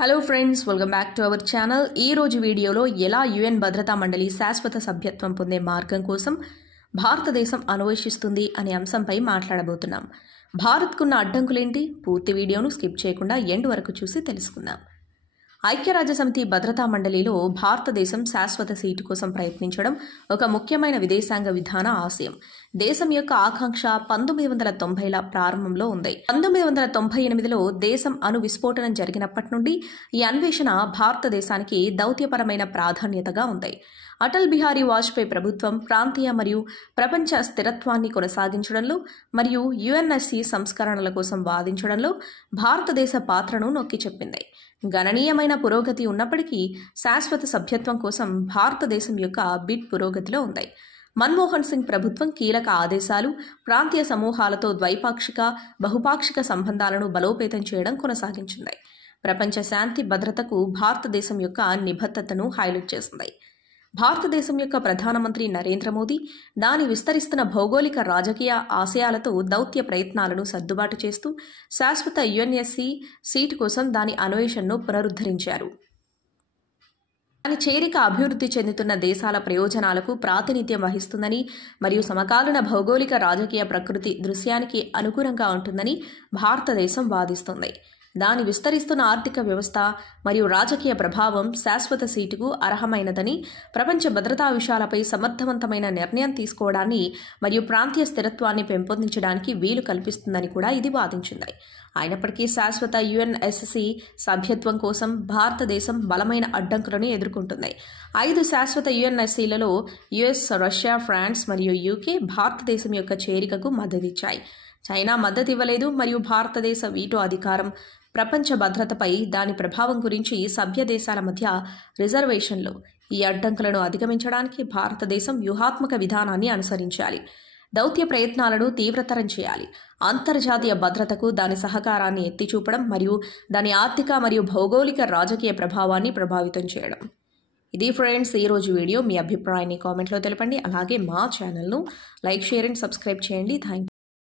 Hello friends, welcome back to our channel. ఈ రోజు వీడియోలో ఎలా యుఎన్ భద్రతా మండలి శాశ్వత సభ్యత్వం పొందే మార్గం కోసం భారతదేశం అన్వేషిస్తుంది అనే అంశంపై మాట్లాడబోతున్నాం. భారత్కున్న అడ్డంకులేంటి? పూర్తి వీడియోను స్కిప్ చేయకుండా ఎండ్ వరకు చూసి తెలుసుకుందాం. ఐక్యరాజ్యసమితి భద్రతా మండలిలో భారతదేశం శాశ్వత సీటు కోసం ప్రయత్నించడం ఒక ముఖ్యమైన విదేశాంగ విధాన ఆశయం. దేశం యొక్క ఆకాంక్ష 1990ల ప్రారంభంలో ఉంది. 1998లో దేశం అణు విస్ఫోటనం జరిగినప్పటి నుండి ఈ అన్వేషణ భారతదేశానికి దౌత్యపరమైన ప్రాధాన్యతగా ఉంది. అటల్ బిహారీ వాజ్పేయి ప్రభుత్వం ప్రాంతీయ మరియు ప్రపంచ స్థిరత్వాన్ని కొనసాగించడంలో మరియు యుఎన్ఎస్సి సంస్కరణల కోసం వాదించడంలో భారతదేశ పాత్రను నొక్కి చెప్పింది. గణనీయమైన పురోగతి ఉన్నప్పటికీ శాశ్వత సభ్యత్వం కోసం భారతదేశం యొక్క బిడ్ పురోగతిలో ఉంది. మన్మోహన్ సింగ్ ప్రభుత్వం కీలక ఆదేశాలు, ప్రాంతీయ సమూహాలతో ద్వైపాక్షిక, బహుపాక్షిక సంబంధాలను బలోపేతం చేయడం కొనసాగించింది. ప్రపంచ శాంతి భద్రతకు భారతదేశం యొక్క నిబద్ధతను హైలైట్ చేసింది. భారతదేశం యొక్క ప్రధానమంత్రి నరేంద్ర మోదీ దాని విస్తరిస్తున్న భౌగోళిక రాజకీయ ఆశయాలతో దౌత్య ప్రయత్నాలను సర్దుబాటు చేస్తూ శాశ్వత యుఎన్ఎస్సి సీటు కోసం దాని అన్వేషణను పునరుద్ధరించారు. దాని చేరిక అభివృద్ధి చెందుతున్న దేశాల ప్రయోజనాలకు ప్రాతినిధ్యం వహిస్తుందని మరియు సమకాలీన భౌగోళిక రాజకీయ ప్రకృతి దృశ్యానికి అనుగుణంగా ఉంటుందని భారతదేశం వాదిస్తుంది. దాని విస్తరిస్తున్న ఆర్థిక వ్యవస్థ మరియు రాజకీయ ప్రభావం శాశ్వత సీటుకు అర్హమైనదని, ప్రపంచ భద్రతా విషయాలపై సమర్థవంతమైన నిర్ణయం తీసుకోవడాన్ని మరియు ప్రాంతీయ స్థిరత్వాన్ని పెంపొందించడానికి వీలు కల్పిస్తుందని కూడా ఇది వాదించింది. అయినప్పటికీ శాశ్వత యుఎన్ఎస్సి సభ్యత్వం కోసం భారతదేశం బలమైన అడ్డంకులను ఎదుర్కొంటుంది. 5 శాశ్వత యుఎన్ఎస్సిలలో యుఎస్, రష్యా, ఫ్రాన్స్ మరియు యూకే భారతదేశం యొక్క చేరికకు మద్దతిచ్చాయి. చైనా మద్దతు ఇవ్వలేదు మరియు భారతదేశ వీటో అధికారం ప్రపంచ భద్రతపై దాని ప్రభావం గురించి సభ్య దేశాల మధ్య రిజర్వేషన్లు. ఈ అడ్డంకులను అధిగమించడానికి భారతదేశం వ్యూహాత్మక విధానాన్ని అనుసరించాలి, దౌత్య ప్రయత్నాలను తీవ్రతరం చేయాలి, అంతర్జాతీయ భద్రతకు దాని సహకారాన్ని ఎత్తిచూపడం మరియు దాని ఆర్థిక మరియు భౌగోళిక రాజకీయ ప్రభావాన్ని ప్రభావితం చేయడం. ఇది ఫ్రెండ్స్ ఈ రోజు వీడియో. మీ అభిప్రాయాన్ని కామెంట్లో తెలపండి. అలాగే మా ఛానల్ను లైక్, షేర్ అండ్ సబ్స్క్రైబ్ చేయండి. Thank you.